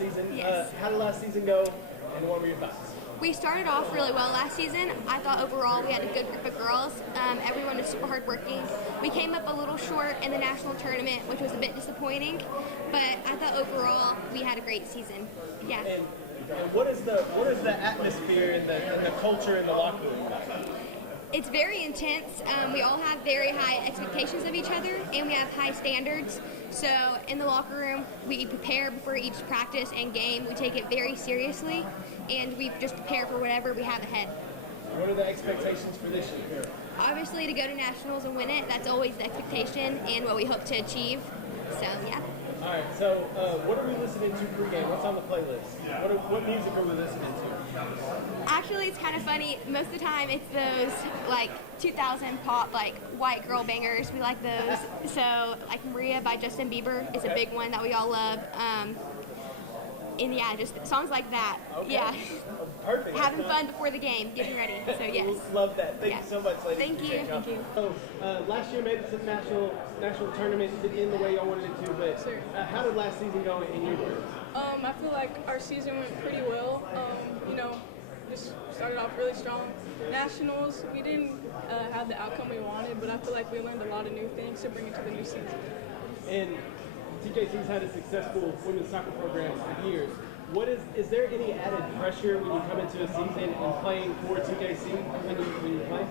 season. Yes. How did last season go, and what were your thoughts? We started off really well last season. I thought overall we had a good group of girls. Everyone was super hardworking. We came up a little short in the national tournament, which was a bit disappointing, but I thought overall we had a great season. Yeah. And what is the atmosphere and the culture in the locker room like? It's very intense. We all have very high expectations of each other, and we have high standards. So in the locker room, we prepare before each practice and game. We take it very seriously, and we just prepare for whatever we have ahead. What are the expectations for this year? Obviously, to go to nationals and win it, that's always the expectation and what we hope to achieve. So, yeah. All right, so what are we listening to pregame? What's on the playlist? What music are we listening to? Actually, it's kind of funny. Most of the time, it's those, like, 2000 pop, like, white girl bangers. We like those. So, like, Maria by Justin Bieber is a big one that we all love. And, yeah, just songs like that. Okay. Yeah. Perfect. Having fun before the game, getting ready. So, yes. Love that. Thank you so much, ladies. Thank you. Thank you. So, last year made it to the national tournament. Didn't end the way y'all wanted it to, but Sure. How did last season go in your words? I feel like our season went pretty well. Just started off really strong. Nationals, we didn't have the outcome we wanted, but I feel like we learned a lot of new things to bring into the new season. And TJC's had a successful women's soccer program for years. Is there any added pressure when you come into a season and playing for TJC when you play?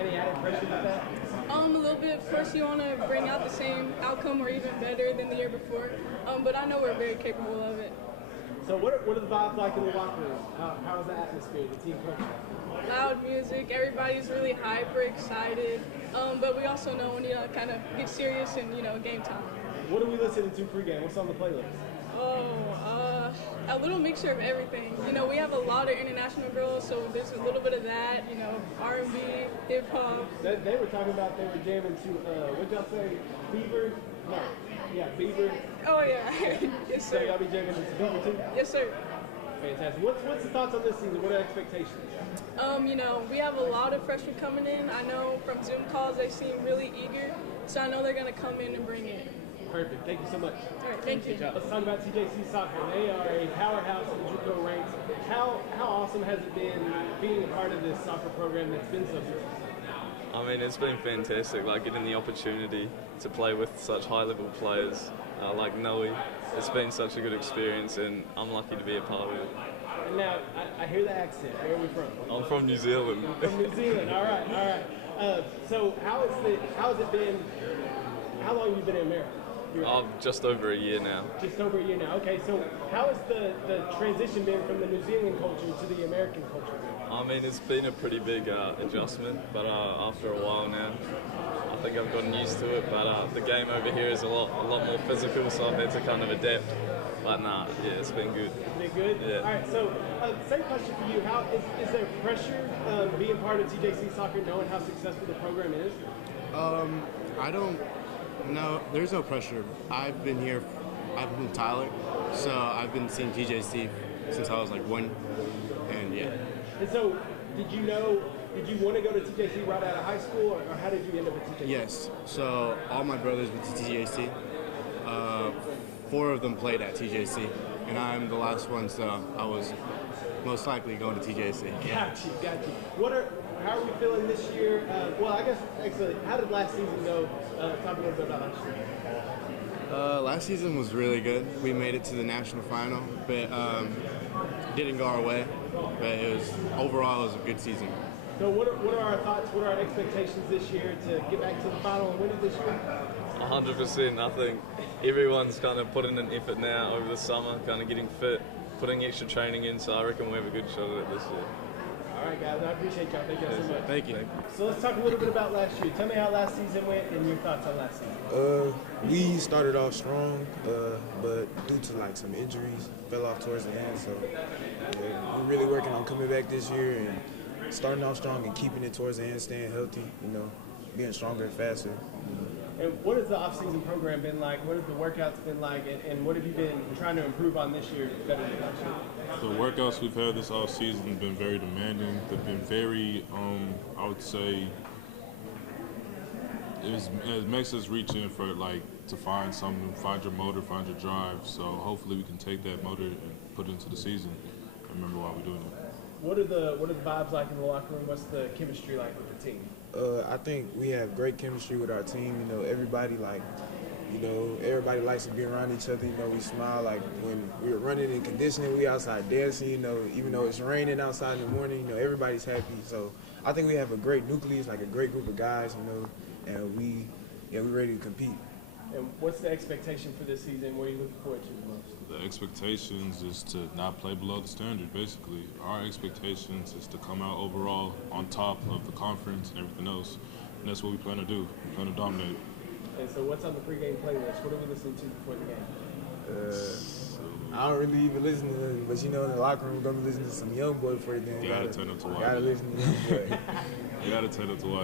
Any added pressure with that? A little bit. Of course, you want to bring out the same outcome or even better than the year before. But I know we're very capable of it. So what are the vibes like in the locker room? How is the atmosphere, the team culture? Loud music, everybody's really hyper, excited. But we also know when you kind of get serious and, game time. What are we listening to pregame? What's on the playlist? A little mixture of everything. We have a lot of international girls, so there's a little bit of that, R&B, hip-hop. They were talking about they were jamming to, what'd y'all say, Bieber? No. Yeah, Bieber. Oh, yeah. Yes, So sir. y'all be jamming to Bieber too? Yes, sir. Fantastic. What's the thoughts on this season? What are expectations? We have a lot of freshmen coming in. I know from Zoom calls they seem really eager, so I know they're going to come in and bring it. Perfect. Thank you so much. All right, thank you. Let's talk about TJC Soccer. They are a powerhouse in the JUCO ranks. How awesome has it been being a part of this soccer program that's been so successful? I mean, it's been fantastic, like getting the opportunity to play with such high-level players like Noe. It's been such a good experience, and I'm lucky to be a part of it. And now, I hear the accent. Where are we from? I'm from New Zealand. From New Zealand. All right. So how has it been? How long have you been in America? Just over a year now. Just over a year now. Okay, so how has the transition been from the New Zealand culture to the American culture? I mean, it's been a pretty big adjustment, but after a while now, I think I've gotten used to it. But the game over here is a lot more physical, so I've had to kind of adapt. But it's been good. Been good? Yeah. All right, so same question for you. How is there pressure being part of TJC Soccer, knowing how successful the program is? I don't. No, there's no pressure. I've been from Tyler, so I've been seeing TJC since I was like 1, and yeah. And so, did you want to go to TJC right out of high school, or how did you end up at TJC? Yes, so all my brothers went to TJC. 4 of them played at TJC, and I'm the last one, so I was most likely going to TJC. Got you. How are we feeling this year? Well, I guess, actually, how did last season go? Talk a little bit about last year. Last season was really good. We made it to the national final, but it didn't go our way. But overall, it was a good season. So what are our thoughts, what are our expectations this year to get back to the final and win it this year? 100%. I think everyone's kind of putting an effort now over the summer, kind of getting fit, putting extra training in, so I reckon we have a good shot at it this year. All right, guys, I appreciate y'all. Thank y'all so much. Thank you. So let's talk a little bit about last year. Tell me how last season went and your thoughts on last season. We started off strong, but due to like some injuries, fell off towards the end. So we're really working on coming back this year and starting off strong and keeping it towards the end, staying healthy, being stronger and faster. And what has the off-season program been like? What have the workouts been like? And what have you been trying to improve on this year better than last year? The workouts we've had this off-season have been very demanding. They've been very, I would say, it makes us reach in for like to find something, find your motor, find your drive. So hopefully we can take that motor and put it into the season and remember why we're doing it. What are the vibes like in the locker room? What's the chemistry like with the team? I think we have great chemistry with our team. You know, everybody everybody likes to be around each other. You know, we smile. Like when we're running and conditioning, we outside dancing. You know, even though it's raining outside in the morning, you know, everybody's happy. So I think we have a great nucleus, like a great group of guys. You know, and we're ready to compete. And what's the expectation for this season? What are you looking forward to the most? The expectations is to not play below the standard, basically. Our expectations is to come out overall on top of the conference and everything else. And that's what we plan to do. We plan to dominate. And so what's on the pregame playlist? What are we listening to before the game? I don't really even listen to them, but you know, in the locker room, we're going to be listening to some Young Boy for the game. You gotta turn up to YB. Gotta listen to Young Boy. You gotta turn up to YB. All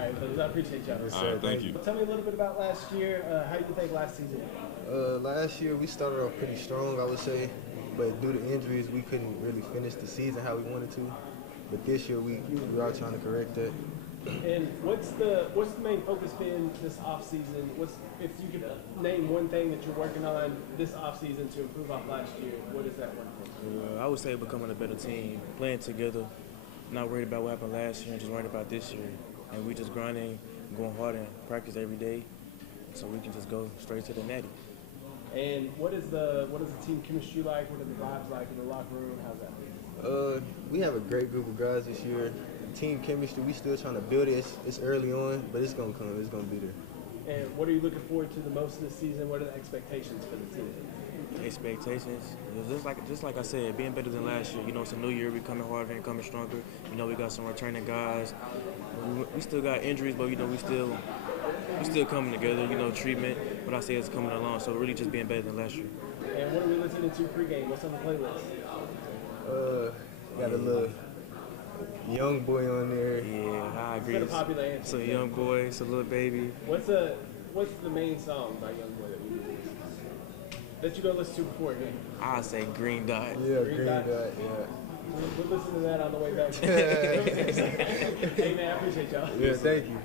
right, fellas, I appreciate y'all. Yes, All sir. right, thank you. Tell me a little bit about last year. How do you think last season went? Last year we started off pretty strong, I would say, but due to injuries we couldn't really finish the season how we wanted to. But this year we are trying to correct that. And what's the main focus been this off season? If you could name one thing that you're working on this off season to improve off last year, what is that one thing? I would say becoming a better team, playing together, not worried about what happened last year, and just worried about this year. And we just grinding, going hard and practice every day, so we can just go straight to the natty. And what is the team chemistry like? What are the vibes like in the locker room? How's that? We have a great group of guys this year. Team chemistry, we still trying to build it. It's early on, but it's gonna come. It's gonna be there. And what are you looking forward to the most this season? What are the expectations for the team? Expectations, just like I said, being better than last year. You know, it's a new year. We're coming harder and coming stronger. You know, we got some returning guys. We still got injuries, but you know, we still coming together. You know, treatment. What I say is coming along. So really, just being better than last year. And what are we listening to pregame? What's on the playlist? Got a little Young Boy on there. Yeah, I agree. It's a popular answer. It's a Young Boy. It's a little baby. What's the main song by Young Boy that we need to listen to? That you go listen to before a game? I say Green Dot. Yeah, Green Dot. Yeah. We'll listen to that on the way back. Hey man, I appreciate y'all. Yeah, thank you.